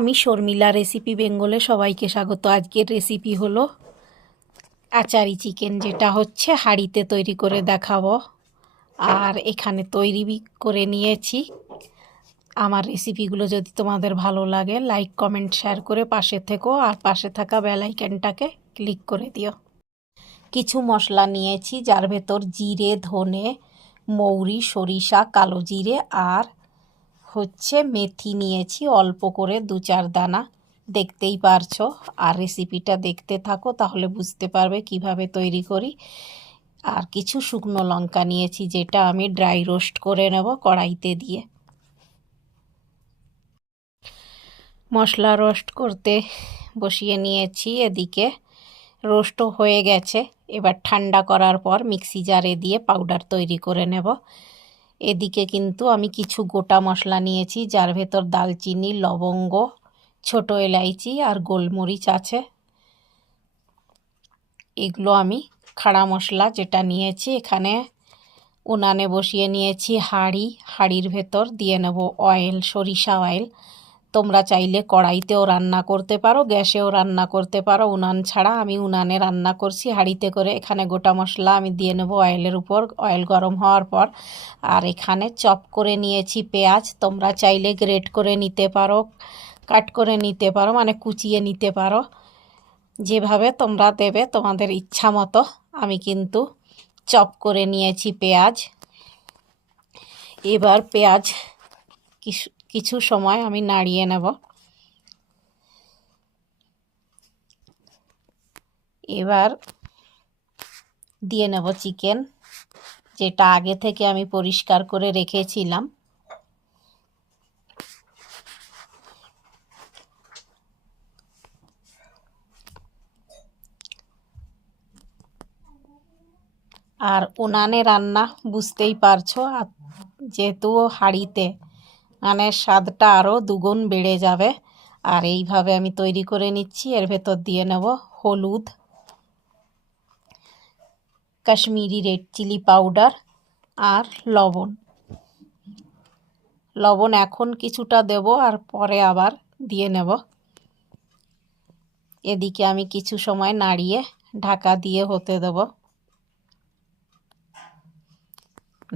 আমি শর্মিলা রেসিপি বেঙ্গলে সবাইকে স্বাগত। আজকের রেসিপি হলো আচারি চিকেন, যেটা হচ্ছে হাঁড়িতে তৈরি করে দেখাবো। আর এখানে তৈরি করে নিয়েছি। আমার রেসিপিগুলো যদি তোমাদের ভালো লাগে, লাইক কমেন্ট শেয়ার করে পাশে থেকো, আর পাশে থাকা বেল আইকনটাকে ক্লিক করে দিও। কিছু মশলা নিয়েছি, যার ভেতর জিরে, ধনে, মৌরি, সরিষা, কালো জিরে আর হচ্ছে মেথি নিয়েছি অল্প করে 2-4 দানা। দেখতেই পারছো, আর রেসিপিটা দেখতে থাকো তাহলে বুঝতে পারবে কিভাবে তৈরি করি। আর কিছু শুকনো লঙ্কা নিয়েছি, যেটা আমি ড্রাই রোস্ট করে নেব কড়াইতে দিয়ে। মশলা রোস্ট করতে বসিয়ে নিয়েছি। এদিকে রোস্টও হয়ে গেছে। এবার ঠান্ডা করার পর মিক্সি জারে দিয়ে পাউডার তৈরি করে নেব। এদিকে কিন্তু আমি কিছু গোটা মশলা নিয়েছি, যার ভেতর দালচিনি, লবঙ্গ, ছোট এলাইচি আর গোলমরিচ আছে। এগুলো আমি খাড়া মশলা যেটা নিয়েছি। এখানে উনানে বসিয়ে নিয়েছি হাঁড়ির ভেতর দিয়ে নেব অয়েল, সরিষা অয়েল। তোমরা চাইলে কড়াইতেও রান্না করতে পারো, গ্যাসেও রান্না করতে পারো উনান ছাড়া। আমি উনানে রান্না করছি হাঁড়িতে করে। এখানে গোটা মশলা আমি দিয়ে নেব অয়েলের উপর। অয়েল গরম হওয়ার পর আর এখানে চপ করে নিয়েছি পেঁয়াজ। তোমরা চাইলে গ্রেট করে নিতে পারো, কাট করে নিতে পারো, মানে কুচিয়ে নিতে পারো, যেভাবে তোমরা দেবে তোমাদের ইচ্ছা মতো। আমি কিন্তু চপ করে নিয়েছি পেঁয়াজ। এবার পেঁয়াজ কিছু সময় আমি নাড়িয়ে নেব। এবার দিয়ে নেব চিকেন, যেটা আগে থেকে আমি পরিষ্কার করে রেখেছিলাম। আর উনানে রান্না বুঝতেই পারছো, যেহেতু হাঁড়িতে, মানে স্বাদটা আরও দুগুণ বেড়ে যাবে। আর এইভাবে আমি তৈরি করে নিচ্ছি। এর ভেতর দিয়ে নেব হলুদ, কাশ্মীরি রেড চিলি পাউডার আর লবণ এখন কিছুটা দেব আর পরে আবার দিয়ে নেব। এদিকে আমি কিছু সময় নাড়িয়ে ঢাকা দিয়ে হতে দেব।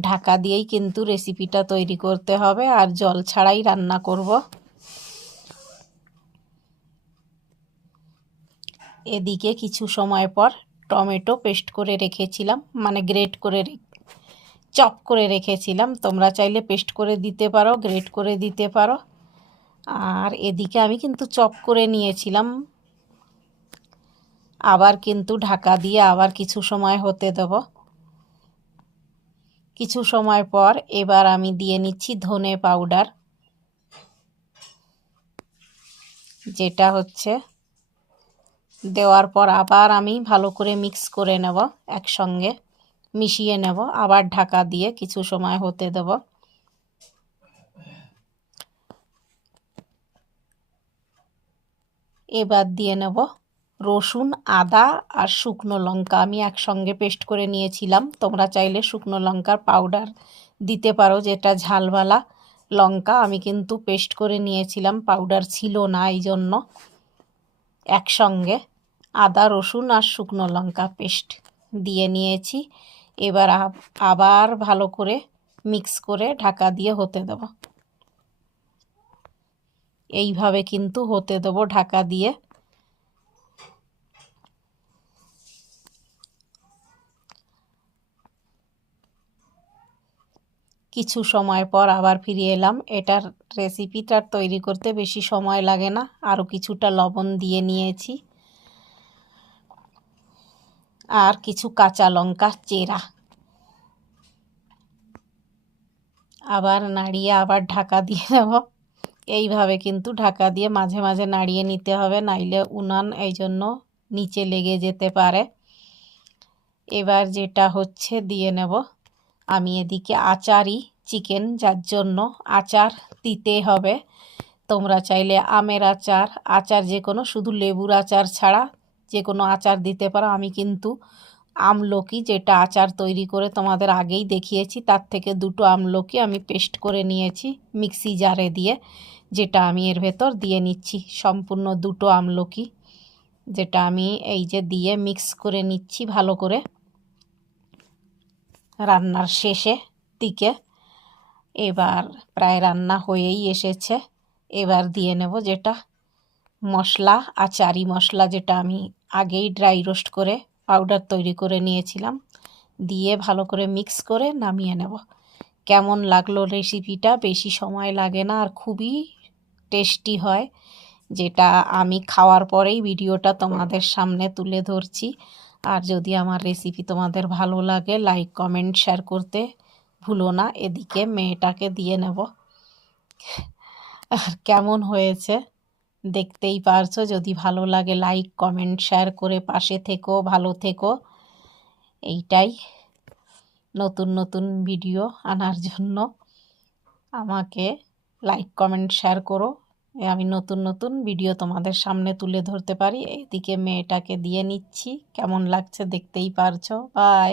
ঢাকা দিয়েই কিন্তু রেসিপিটা তৈরি করতে হবে, আর জল ছাড়াই রান্না করব। এদিকে কিছু সময় পর টমেটো পেস্ট করে রেখেছিলাম, মানে গ্রেট করে চপ করে রেখেছিলাম। তোমরা চাইলে পেস্ট করে দিতে পারো, গ্রেট করে দিতে পারো। আর এদিকে আমি কিন্তু চপ করে নিয়েছিলাম। আবার কিন্তু ঢাকা দিয়ে আবার কিছু সময় হতে দেব। কিছু সময় পর এবার আমি দিয়ে নিচ্ছি ধনে পাউডার, যেটা হচ্ছে দেওয়ার পর আবার আমি ভালো করে মিক্স করে নেব, একসঙ্গে মিশিয়ে নেব। আবার ঢাকা দিয়ে কিছু সময় হতে দেব। এবার দিয়ে নেব রসুন, আদা আর শুকনো লঙ্কা। আমি একসঙ্গে পেস্ট করে নিয়েছিলাম। তোমরা চাইলে শুকনো লঙ্কার পাউডার দিতে পারো, যেটা ঝালওয়ালা লঙ্কা। আমি কিন্তু পেস্ট করে নিয়েছিলাম, পাউডার ছিল না, এই জন্য একসঙ্গে আদা, রসুন আর শুকনো লঙ্কা পেস্ট দিয়ে নিয়েছি। এবার আবার ভালো করে মিক্স করে ঢাকা দিয়ে হতে দেব। এইভাবে কিন্তু হতে দেব ঢাকা দিয়ে। কিছু সময় পর আবার ফিরে এলাম। এটার রেসিপিটা তৈরি করতে বেশি সময় লাগে না। আরও কিছুটা লবণ দিয়ে নিয়েছি, আর কিছু কাঁচা লঙ্কা চেরা। আবার নাড়িয়ে আবার ঢাকা দিয়ে দেব। এইভাবে কিন্তু ঢাকা দিয়ে মাঝে মাঝে নাড়িয়ে নিতে হবে, নাইলে উনান এই জন্য নিচে লেগে যেতে পারে। এবার যেটা হচ্ছে দিয়ে নেব আমি এদিকে আচারি চিকেন, যার জন্য আচার দিতে হবে। তোমরা চাইলে আমের আচার যে কোনো, শুধু লেবুর আচার ছাড়া যে কোনো আচার দিতে পারো। আমি কিন্তু আমলকি, যেটা আচার তৈরি করে তোমাদের আগেই দেখিয়েছি, তার থেকে 2টো আমলকি আমি পেস্ট করে নিয়েছি মিক্সি জারে দিয়ে, যেটা আমি এর ভেতর দিয়ে নিচ্ছি। সম্পূর্ণ 2টো আমলকি যেটা আমি এই যে দিয়ে মিক্স করে নিচ্ছি ভালো করে রান্নার শেষে দিকে। এবার প্রায় রান্না হয়েই এসেছে। এবার দিয়ে নেব যেটা মশলা, আচারি মশলা, যেটা আমি আগেই ড্রাই রোস্ট করে পাউডার তৈরি করে নিয়েছিলাম, দিয়ে ভালো করে মিক্স করে নামিয়ে নেব। কেমন লাগলো রেসিপিটা? বেশি সময় লাগে না আর খুবই টেস্টি হয়, যেটা আমি খাওয়ার পরেই ভিডিওটা তোমাদের সামনে তুলে ধরছি। আর যদি আমার রেসিপি তোমাদের ভালো লাগে, লাইক কমেন্ট শেয়ার করতে ভুলো না। এদিকে মেয়েটাকে দিয়ে নেব। আর কেমন হয়েছে দেখতেই পারছো। যদি ভালো লাগে লাইক কমেন্ট শেয়ার করে পাশে থেকো, ভালো থেকো। এইটাই, নতুন নতুন ভিডিও আনার জন্য আমাকে লাইক কমেন্ট শেয়ার করো, আমি নতুন নতুন ভিডিও তোমাদের সামনে তুলে ধরতে পারি। এদিকে মেয়েটাকে দিয়ে নিচ্ছি, কেমন লাগছে দেখতেই পারছো। বাই।